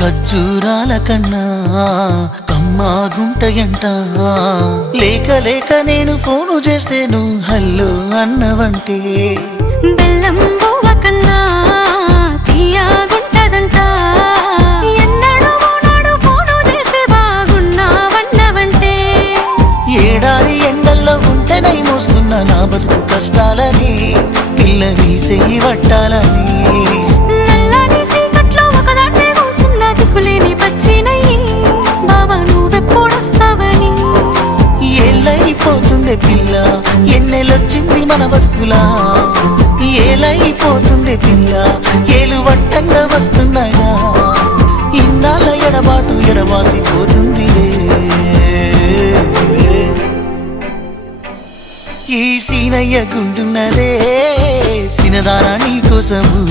ఖర్జూరాల కన్నా కమ్మా గుంటయంట లేక లేక నేను ఫోను చేస్తే నువ్వు హల్లో అన్నవంటే. బెల్లం కన్నా ఏడాది ఎండల్లో ఉంటేనై మోస్తున్న నా బతుకు కష్టాలని పిల్లని సెయ్యి పట్టాలని. పోతుంది పిల్ల. ఎన్నెలొచ్చింది మన బతుకులా? ఏలైపోతుంది పిల్ల. ఏలు వట్టంగా వస్తున్నాయా? ఇన్నాళ్ళ ఎడబాటు ఎడవాసిపోతుందిలే ఈ సీనయ్య గుండున్నదే. సినదారా నీ కోసము.